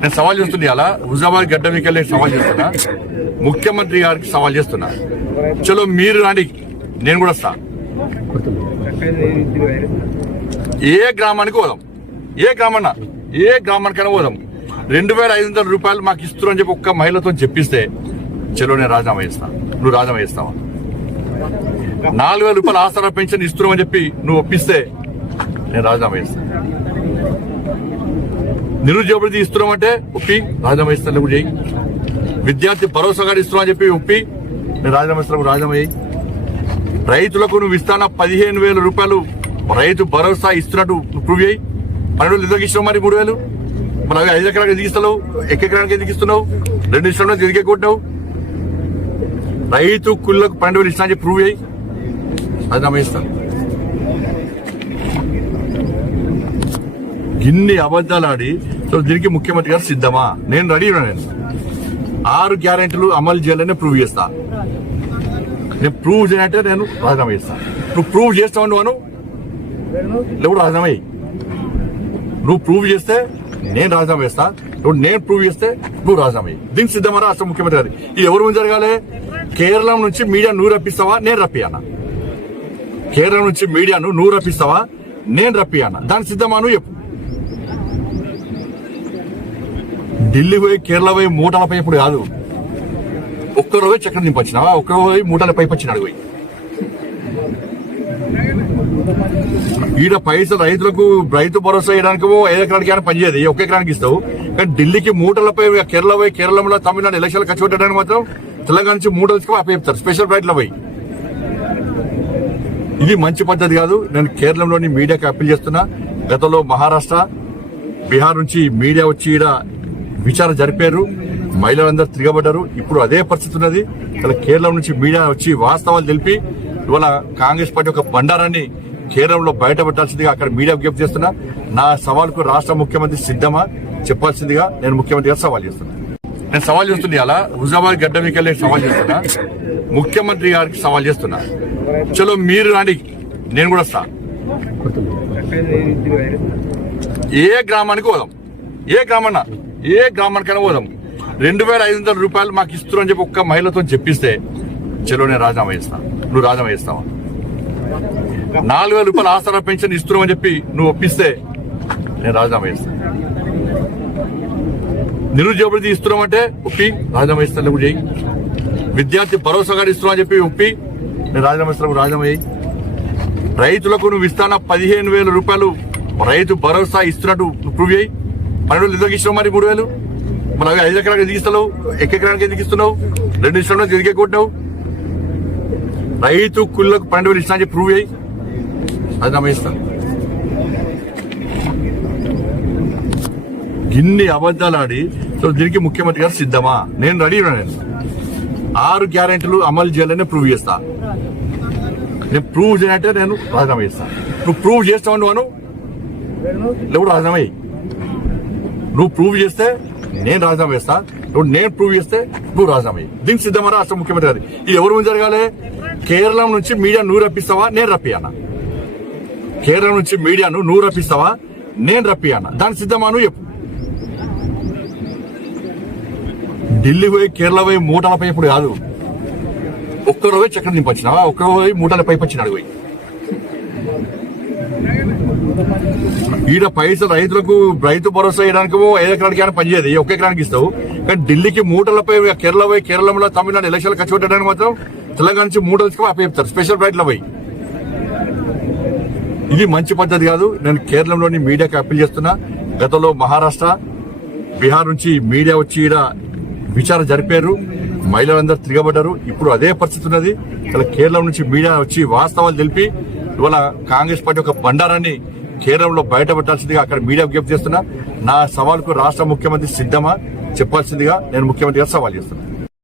నేను సవాల్ చేస్తున్నా, అలా హుజాబాద్ గడ్డ మీకెళ్ళి సవాల్ చేస్తున్నా, ముఖ్యమంత్రి గారికి సవాల్ చేస్తున్నా. చలో మీరు రాండి, నేను కూడా వస్తా. ఏ గ్రామానికి పోదాం, ఏ గ్రామానికైనా పోదాం. 2500 రూపాయలు మాకు ఇస్తున్నారు అని చెప్పి ఒక్క మహిళతో చెప్పిస్తే చలో నేను రాజీనామా చేస్తా. నువ్వు రాజీనామా చేస్తావా? 4000 రూపాయలు ఆసరా పెన్షన్ ఇస్తున్నావు అని చెప్పి నువ్వు ఒప్పిస్తే నేను రాజీనామా చేస్తా. నిరుద్యోగ భృతి ఇస్తున్నామంటే ఒప్పి రాజీనామా ఇస్తాను, నువ్వు చేయి. విద్యార్థి భరోసా గారు ఇస్తున్నావు అని చెప్పి ఒప్పి నేను రాజీనామా ఇస్తాను, రాజీనామా చేయి. రైతులకు నువ్వు ఇస్తాన 15,000 రూపాయలు రైతు భరోసా ఇస్తున్నట్టు ప్రూవ్ చేయి. 12 ఎందుకు ఇచ్చినావు మరి? 3,000 మరి అవి 5 ఎకరాలకు ఎందుకు ఇస్తున్నావు? ఎకరానికి ఎందుకు ఇస్తున్నావు? 2 ఇష్టంలో ఎందుకే కొట్టినావు? రైతు కుళ్ళకు 12,000 ఇచ్చినా చెప్పి ప్రూవ్ చేయి, రాజీనామా ఇస్తాను. ఇన్ని అబద్దాలు ఆడి సో దీనికి ముఖ్యమంత్రి గారు సిద్ధమా? నేను రెడీ ఉన్నా. నేను 6 గ్యారెంటీలు అమలు చేయాలని ప్రూవ్ చేస్తా. నేను ప్రూవ్ చేయాలంటే నేను రాజీనామా చేస్తా. నువ్వు ప్రూవ్ చేస్తావు నువ్వు లేవు రాజీనామా. నువ్వు ప్రూవ్ చేస్తే నేను రాజీనామా చేస్తా, నేను ప్రూవ్ చేస్తే నువ్వు రాజీనామా. దీనికి సిద్ధమా రాష్ట్ర ముఖ్యమంత్రి గారు? ఇది ఎవరు ముందు జరగాలి? కేరళం నుంచి మీడియా నువ్వు రప్పిస్తావా, నేను రప్పియానా? కేరళం నుంచి మీడియాను నువ్వు రప్పిస్తావా, నేను రప్పియానా? దానికి సిద్ధమా నువ్వు చెప్పు. ఢిల్లీ పోయి కేరళ పోయి మూటల పైపుడు కాదు, ఒక్కరోజు చక్కెర నింపొచ్చినావా? ఒక్కరోజు మూటల పైపు వచ్చినాడు పోయి. ఈడ పైసలు రైతులకు రైతు భరోసా వేయడానికి 5 ఎకరానికి అయినా పనిచేయదు, 1 ఎకరానికి ఇస్తావు. కానీ ఢిల్లీకి మూటలపై కేరళ పోయి కేరళలో తమిళనాడు ఎలక్షన్లు ఖర్చు పెట్టడానికి మాత్రం తెలంగాణ నుంచి మూటలు అప్పచెప్తారు స్పెషల్ ఫ్లైట్లో పోయి. ఇది మంచి పద్ధతి కాదు. నేను కేరళంలోని మీడియాకి అప్పీల్ చేస్తున్నా. గతంలో మహారాష్ట్ర, బీహార్ నుంచి మీడియా వచ్చి ఈడ విచారణ జరిపారు, మహిళలందరూ తిరగబడ్డారు. ఇప్పుడు అదే పరిస్థితి ఉన్నది. ఇలా కేరళం నుంచి మీడియా వచ్చి వాస్తవాలు తెలిపి ఇవాళ కాంగ్రెస్ పార్టీ ఒక బండారాన్ని కేరళంలో బయటపెట్టాల్సిందిగా అక్కడ మీడియా విజ్ఞప్తి చేస్తున్నా. నా సవాల్కు రాష్ట్ర ముఖ్యమంత్రి సిద్ధమా చెప్పాల్సిందిగా నేను ముఖ్యమంత్రి గారు సవాల్ చేస్తున్నా. నేను సవాల్ చేస్తున్నా, అలా హుజాబాద్ గడ్డ మీకెళ్ళి సవాల్ చేస్తున్నా, ముఖ్యమంత్రి గారికి సవాల్ చేస్తున్నా. చలో మీరు రాండి, నేను కూడా వస్తా. ఏ గ్రామానికి పోదాం, ఏ గ్రామానికైనా పోదాం. 2500 రూపాయలు మాకు ఇస్తున్నారు అని చెప్పి ఒక్క మహిళతో చెప్పిస్తే చలో నేను రాజీనామా చేస్తా. నువ్వు రాజీనామా చేస్తావా? 4000 రూపాయలు ఆసరా పెన్షన్ ఇస్తున్నావు అని చెప్పి నువ్వు ఒప్పిస్తే నేను రాజీనామా చేస్తా. నిరుద్యోగ భృతి ఇస్తున్నామంటే ఒప్పి రాజీనామా ఇస్తాను, నువ్వు చేయి. విద్యార్థి భరోసా గారు ఇస్తున్నావు అని చెప్పి ఒప్పి నేను రాజీనామా ఇస్తాను, రాజీనామా చేయి. రైతులకు నువ్వు ఇస్తాన 15,000 రూపాయలు రైతు భరోసా ఇస్తున్నట్టు ప్రూవ్ చేయి. 12 ఎందుకు ఇచ్చినావు మరి? 3,000 మరి అవి 5 ఎకరాలకు ఎందుకు ఇస్తున్నావు? ఎకరానికి ఎందుకు ఇస్తున్నావు? 2 ఇష్టంలో ఎందుకే కొట్టినావు? రైతు కుళ్ళకు 12,000 ఇచ్చినా చెప్పి ప్రూవ్ చేయి, రాజీనామా ఇస్తాను. ఇన్ని అబద్దాలు ఆడి సో దీనికి ముఖ్యమంత్రి గారు సిద్ధమా? నేను రెడీ ఉన్నా. నేను 6 గ్యారెంటీలు అమలు చేయాలని ప్రూవ్ చేస్తా. నేను ప్రూవ్ చేయాలంటే నేను రాజీనామా చేస్తా. నువ్వు ప్రూవ్ చేస్తావు నువ్వు లేవు రాజీనామా. నువ్వు ప్రూవ్ చేస్తే నేను రాజీనామా చేస్తా, నేను ప్రూవ్ చేస్తే నువ్వు రాజీనామా. దీనికి సిద్ధమా రాష్ట్ర ముఖ్యమంత్రి గారు? ఇది ఎవరు ముందు జరగాలి? కేరళం నుంచి మీడియా నువ్వు రప్పిస్తావా, నేను రప్పియానా? కేరళం నుంచి మీడియాను నువ్వు రప్పిస్తావా, నేను రప్పియానా? దానికి సిద్ధమా నువ్వు చెప్పు. ఢిల్లీ పోయి కేరళ పోయి మూటల పైపుడు కాదు, ఒక్కరోజు చక్కెర నింపొచ్చినావా? ఒక్కరోజు మూటల పైపు వచ్చినాడు పోయి. ఈడ పైసలు రైతులకు రైతు భరోసా వేయడానికి 5 ఎకరానికి అయినా పనిచేయదు, 1 ఎకరానికి ఇస్తావు. కానీ ఢిల్లీకి మూటలపై కేరళ పోయి కేరళలో తమిళనాడు ఎలక్షన్లు ఖర్చు పెట్టడానికి మాత్రం తెలంగాణ నుంచి మూటలు అప్పచెప్తారు స్పెషల్ ఫ్లైట్లో పోయి. ఇది మంచి పద్ధతి కాదు. నేను కేరళంలోని మీడియాకి అప్పీల్ చేస్తున్నా. గతంలో మహారాష్ట్ర, బీహార్ నుంచి మీడియా వచ్చి ఈడ విచారణ జరిపారు, మహిళలందరూ తిరగబడ్డారు. ఇప్పుడు అదే పరిస్థితి ఉన్నది. ఇలా కేరళం నుంచి మీడియా వచ్చి వాస్తవాలు తెలిపి ఇవాళ కాంగ్రెస్ పార్టీ ఒక బండారాన్ని కేరళంలో బయటపెట్టాల్సిందిగా అక్కడ మీడియా విజ్ఞప్తి చేస్తున్నా. నా సవాల్కు రాష్ట్ర ముఖ్యమంత్రి సిద్ధమా చెప్పాల్సిందిగా నేను ముఖ్యమంత్రి గారు సవాల్ చేస్తున్నా.